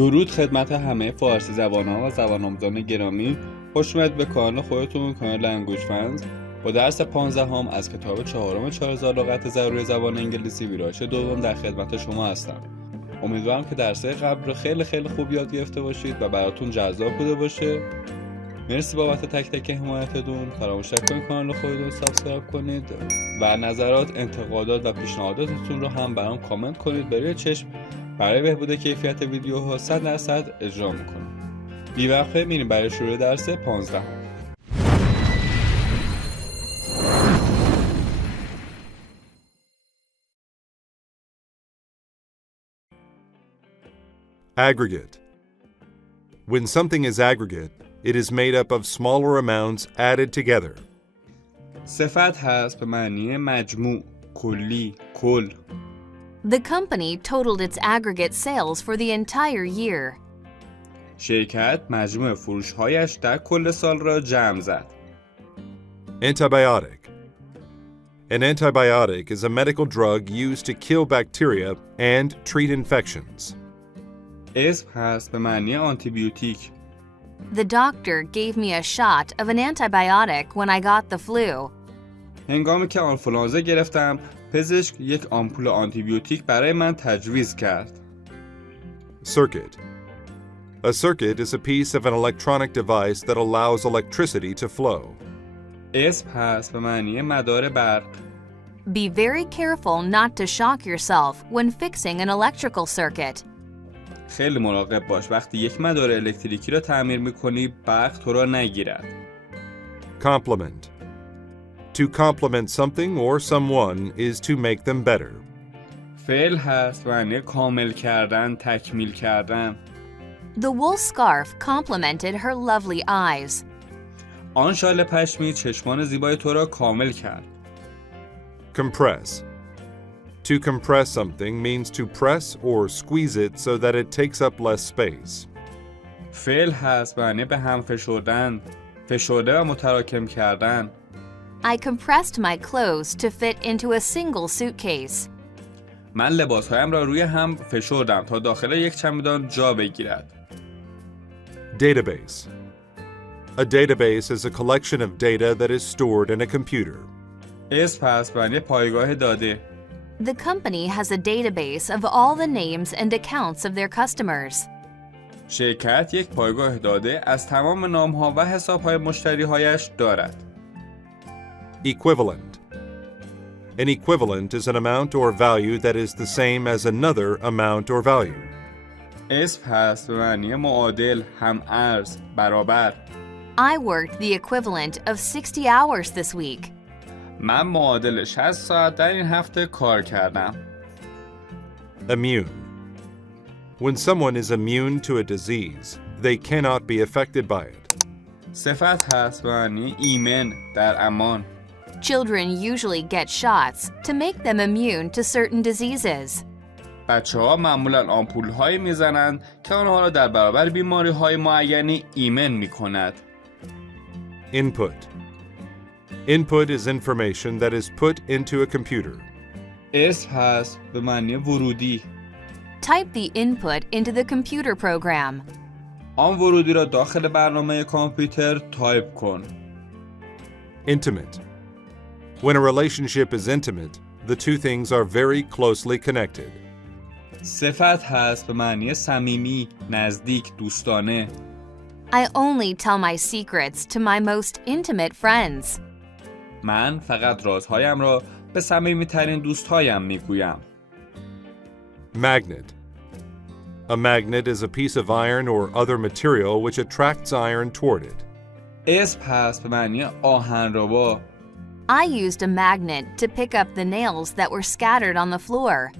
درود خدمت همه فارسی زبان‌ها و زبان آموزان گرامی. خوش اومدید به کانال خودتون، کانال لنگویج فنز. با درس 15 از کتاب چهارم 4000 لغات ضروری زبان انگلیسی ویرایش دوم در خدمت شما هستم. امیدوارم که درس‌های قبل رو خیلی خوب یاد گرفته باشید و براتون جذاب بوده باشه. مرسی بابت تک تک حمایتتون. فراموش نکنید کانال خودتون سابسکرایب کنید و نظرات، انتقادات و پیشنهاداتتون رو هم برام کامنت کنید. برای چشم برای بهبود کیفیت ویدیوها 100% اجرا میکنم. بی وقفه میریم برای شروع درس 15. Aggregate. When something is aggregate, it is made up of smaller amounts added together. صفت هست به معنی مجموع، کلی، کل. The company totaled its aggregate sales for the entire year. شرکت مجموع فروش‌هایش در کل سال را جمع زد. Antibiotic. An antibiotic is a medical drug used to kill bacteria and treat infections. اسم هست به معنی آنتیبیوتیک. The doctor gave me a shot of an antibiotic when I got the flu. هنگامی که آنفولانزا گرفتم، پزشک یک آمپول آنتیبیوتیک برای من تجویز کرد. Circuit. A circuit is a piece of an electronic device that allows electricity to flow. اسم هست به معنی مدار برق. Be very careful not to shock yourself when fixing an electrical circuit. خیلی مراقب باش وقتی یک مدار الکتریکی را تعمیر می‌کنی برق تو را نگیرد. Complement. To complement something or someone is to make them better. فعل هست به معنی کامل کردن، تکمیل کردن. The wool scarf complemented her lovely eyes. آن شال پشمی چشمان زیبای تو را کامل کرد. Compress. To compress something means to press or squeeze it so that it takes up less space. فعل هست به معنی به هم فشردن، فشرده و متراکم کردن. I compressed my clothes to fit into a single suitcase. من لباسهایم را روی هم فشردم تا داخل یک چمدان جا بگیرد. Database. A database is a collection of data that is stored in a computer. اسم هست به معنی پایگاه داده. The company has a database of all the names and accounts of their customers. شرکت یک پایگاه داده از تمام نام‌ها و حساب‌های مشتری‌هایش دارد. Equivalent. An equivalent is an amount or value that is the same as another amount or value. اسم هست به معنی معادل، هم‌ارز، برابر. I worked the equivalent of 60 hours this week. من معادل 60 ساعت در این هفته کار کردم. Immune. When someone is immune to a disease, they cannot be affected by it. صفت هست به معنی ایمن، در امان. Children usually get shots to make them immune to certain diseases. بچه‌ها معمولاً آمپول‌هایی میزنند که آنها را در برابر بیماری‌های معینی ایمن می‌کند. Input. Input is information that is put into a computer. اسم هست به معنی ورودی. Type the input into the computer program. آن ورودی را داخل برنامه کامپیوتر تایپ کن. Intimate. When a relationship is intimate, the two things are very closely connected. صفت هست به معنی صمیمی، نزدیک، دوستانه. I only tell my secrets to my most intimate friends. من فقط رازهایم را به صمیمی‌ترین دوستهایم میگویم. Magnet. A magnet is a piece of iron or other material which attracts iron toward it. اسم هست به معنی آهنربا. I used a magnet to pick up the nails that were scattered on the floor.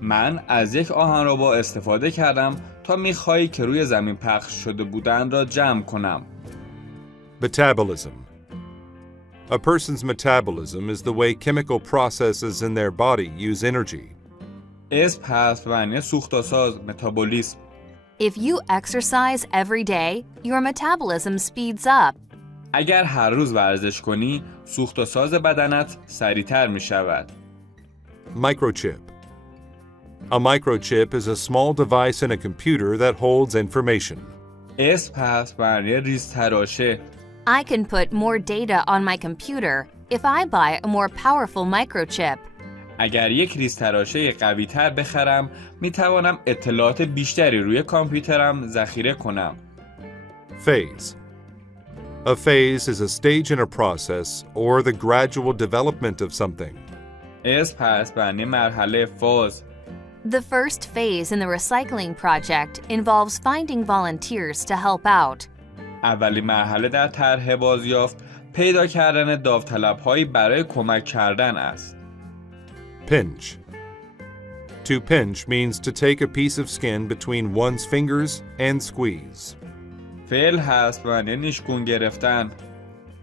من از یک آهنربا استفاده کردم تا میخایی که روی زمین پخش شده بودند را جمع کنم. Metabolism. A person's metabolism is the way chemical processes in their body use energy. اسم هست به معنی سوخت‌وساز، متابولیسم. If you exercise every day, your metabolism speeds up. اگر هر روز ورزش کنی، سوخت‌وساز بدنت سریعتر می شود. Microchip. A microchip is a small device in a computer that holds information. S پس معنی ریز تراشه. I can put more data on my computer if I buy a more powerful microchip. اگر یک ریز تراشه قوی تر بخرم می توانم اطلاعات بیشتری روی کامپیوترم ذخیره کنم. Phase. A phase is a stage in a process or the gradual development of something. S پس معنی مرحله فاز. The first phase in the recycling project involves finding volunteers to help out. اولین مرحله در طرح بازیافت پیدا کردن داوطلب‌هایی برای کمک کردن است. Pinch. To pinch means to take a piece of skin between one's fingers and squeeze. فعل هست معنی نیشگون گرفتن.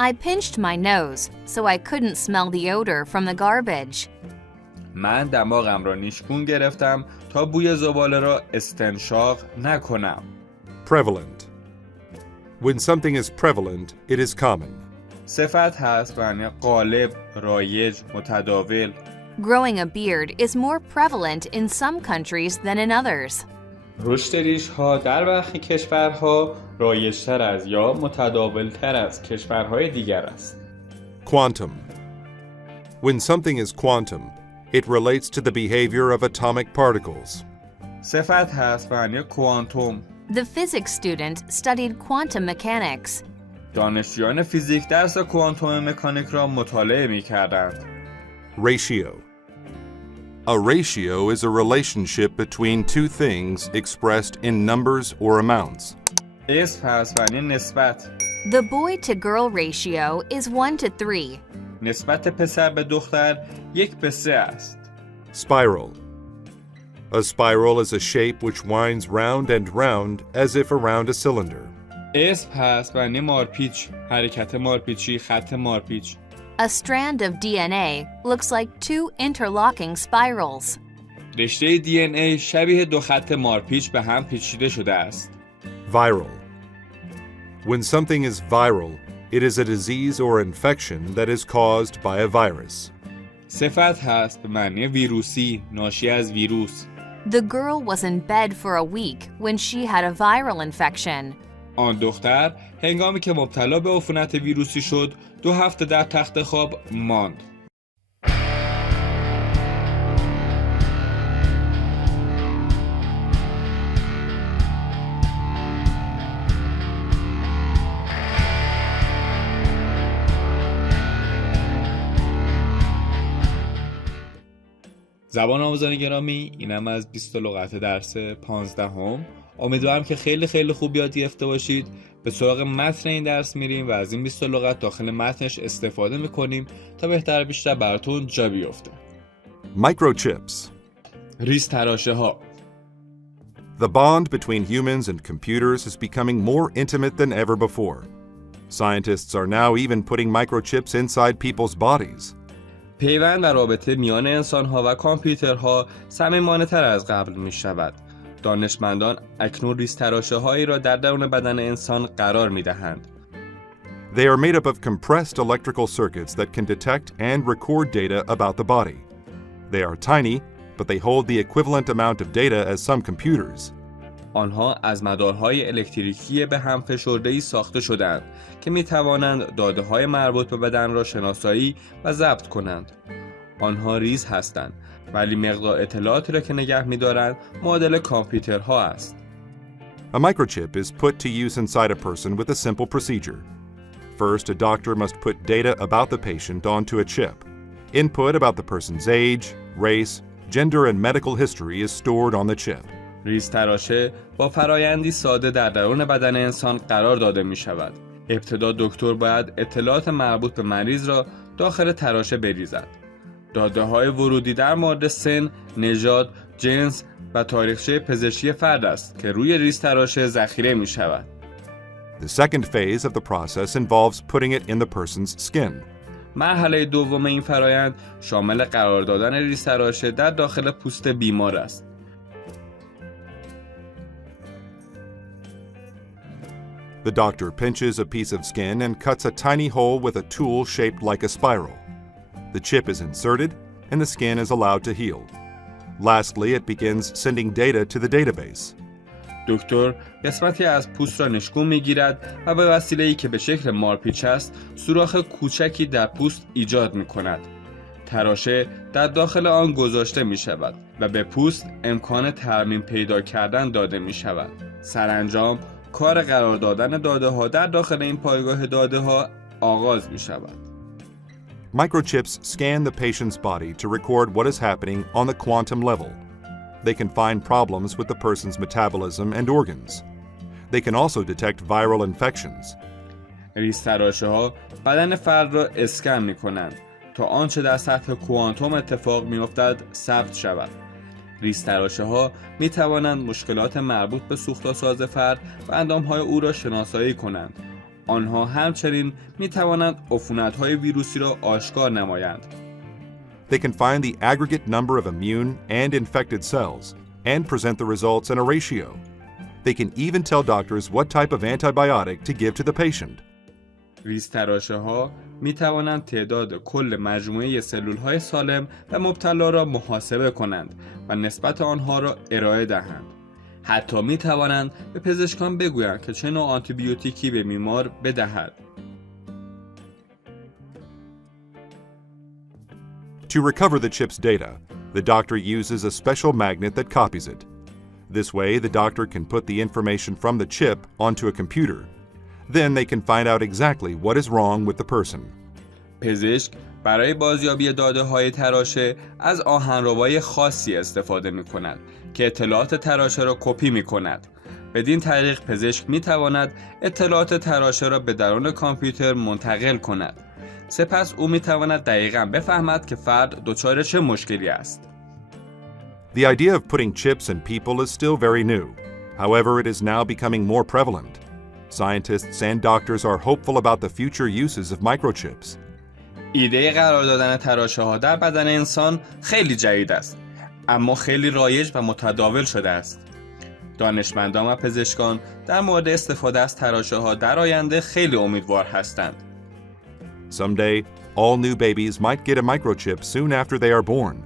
I pinched my nose so I couldn't smell the odor from the garbage. من دماغم را نیشگون گرفتم تا بوی زباله را استنشاق نکنم. Prevalent. When something is prevalent, it is common. صفت هست معنی غالب، رایج، متداول. Growing a beard is more prevalent in some countries than in others. رشد ریش‌ها در برخی کشورها رایج‌تر از یا متداول‌تر از کشورهای دیگر است. Quantum. When something is quantum, it relates to the behavior of atomic particles. صفت هست معنی کوانتوم. The physics student studied quantum mechanics. دانشجویان فیزیک درس کوانتوم مکانیک را مطالعه می‌کردند. Ratio. A ratio is a relationship between two things expressed in numbers or amounts. اس پس معنی نسبت. The boy-to-girl ratio is 1 to 3. نسبت پسر به دختر 1:3 است. Spiral. A spiral is a shape which winds round and round as if around a cylinder. اس پس معنی مارپیچ، حرکت مارپیچی، خط مارپیچ. A strand of DNA looks like 2 interlocking spirals. رشته DNA شبیه دو خط مارپیچ به هم پیچیده شده است. Viral. When something is viral, it is a disease or infection that is caused by a virus. صفت هست به معنی ویروسی، ناشی از ویروس. The girl was in bed for a week when she had a viral infection. آن دختر هنگامی که مبتلا به عفونت ویروسی شد 2 هفته در تخت خواب ماند. زبان آموزان گرامی، اینم از 20 لغت درس 15. امیدوارم که خیلی خوب یاد گرفته باشید. به سراغ متن این درس میریم و از این 20 لغت داخل متنش استفاده میکنیم تا بهتر بیشتر براتون جا بیفته. Microchips. ریز تراشه ها. The bond between humans and computers is becoming more intimate than ever before. Scientists are now even putting microchips inside people's bodies. پیوند و رابطه میان انسان‌ها و کامپیوترها صمیمانه‌تر از قبل می‌شود. دانشمندان اکنون ریز تراشه‌هایی را در درون بدن انسان قرار می‌دهند. They are made up of compressed electrical circuits that can detect and record data about the body. They are tiny, but they hold the equivalent amount of data as some computers. آنها از مدارهای الکتریکی به هم فشرده‌ای ساخته شده‌اند که می‌توانند داده‌های مربوط به بدن را شناسایی و ضبط کنند. آنها ریز هستند، ولی مقدار اطلاعاتی را که نگه می‌دارند معادل کامپیوترها است. A microchip is put to use inside a person with a simple procedure. First, a doctor must put data about the patient onto a chip. Input about the person's age, race, gender, and medical history is stored on the chip. ریز تراشه با فرایندی ساده در درون بدن انسان قرار داده می شود. ابتدا دکتر باید اطلاعات مربوط به مریض را داخل تراشه بریزد. داده های ورودی در مورد سن، نژاد، جنس و تاریخچه پزشکی فرد است که روی ریز تراشه ذخیره می شود. The second phase of the process involves putting it in the person's skin. مرحله دوم این فرایند شامل قرار دادن ریز تراشه در داخل پوست بیمار است. The doctor pinches a piece of skin and cuts a tiny hole with a tool shaped like a spiral. The chip is inserted and the skin is allowed to heal. Lastly, it begins sending data to the database. دکتر قسمتی از پوست را نشکون می‌گیرد و به وسیله‌ای که به شکل مارپیچ است، سوراخ کوچکی در پوست ایجاد می‌کند. تراشه در داخل آن گذاشته می‌شود و به پوست امکان ترمیم پیدا کردن داده می‌شود. سرانجام کار قرار دادن داده‌ها در داخل این پایگاه داده‌ها آغاز می‌شود. Microchips scan the patient's body to record what is happening on the quantum level. They can find problems with the person's metabolism and organs. They can also detect viral infections. ریزتراشه‌ها بدن فرد را اسکن می‌کنند تا آنچه در سطح کوانتوم اتفاق می‌افتد ثبت شود. ریزتراشه‌ها می‌توانند مشکلات مربوط به سوخت‌وساز فرد و اندام‌های او را شناسایی کنند. آنها همچنین می‌توانند عفونت‌های ویروسی را آشکار نمایند. They can find the aggregate number of immune and infected cells and present the results in a ratio. They can even tell doctors what type of antibiotic to give to the patient. ریزتراشه‌ها می‌توانند تعداد کل مجموعه سلول‌های سالم و مبتلا را محاسبه کنند و نسبت آنها را ارائه دهند. حتی می‌توانند به پزشکان بگویند که چه نوع آنتیبیوتیکی به بیمار بدهد. To recover the chip's data, the doctor uses a special magnet that copies it. This way, the doctor can put the information from the chip onto a computer. Then they can find out exactly what is wrong with the person. پزشک برای بازیابی داده‌های تراشه از آهنربای خاصی استفاده می‌کند که اطلاعات تراشه را کپی می‌کند. بدین طریق پزشک می‌تواند اطلاعات تراشه را به درون کامپیوتر منتقل کند. سپس او می‌تواند دقیقاً بفهمد که فرد دچار چه مشکلی است. The idea of putting chips in people is still very new. However, it is now becoming more prevalent. Scientists and doctors are hopeful about the future uses of microchips. ایده قرار دادن تراشه‌ها در بدن انسان خیلی جدید است، اما خیلی رایج و متداول شده است. دانشمندان و پزشکان در مورد استفاده از تراشه‌ها در آینده خیلی امیدوار هستند. Someday, all new babies might get a microchip soon after they are born.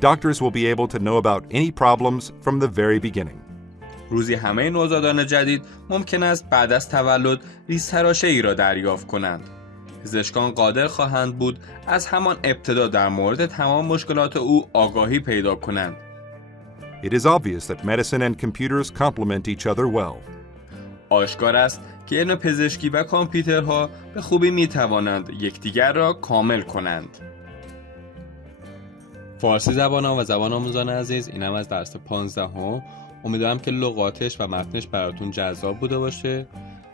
Doctors will be able to know about any problems from the very beginning. روزی همه نوزادان جدید ممکن است بعد از تولد ریزتراشه‌ای را دریافت کنند. پزشکان قادر خواهند بود از همان ابتدا در مورد تمام مشکلات او آگاهی پیدا کنند. It is obvious that medicine and computers complement each other well. آشکار است که علم پزشکی و کامپیوترها به خوبی می توانند یکدیگر را کامل کنند. فارسی زبانان و زبان آموزان عزیز، اینم از درس 15. امیدوارم که لغاتش و متنش براتون جذاب بوده باشه.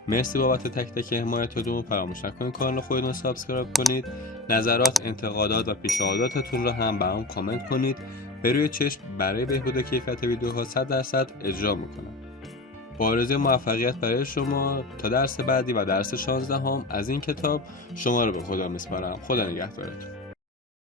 مرسی بابت تک تک حمایتتون. فراموش نکنید کانال خودتون رو سابسکرایب کنید. نظرات، انتقادات و پیشنهاداتتون رو هم برام کامنت کنید. به روی چشم برای بهبود کیفیت ویدیوها 100% اجرا میکنم. با آرزوی موفقیت برای شما تا درس بعدی و درس 16 از این کتاب، شما رو به خدا میسپارم. خدا نگهدارتون.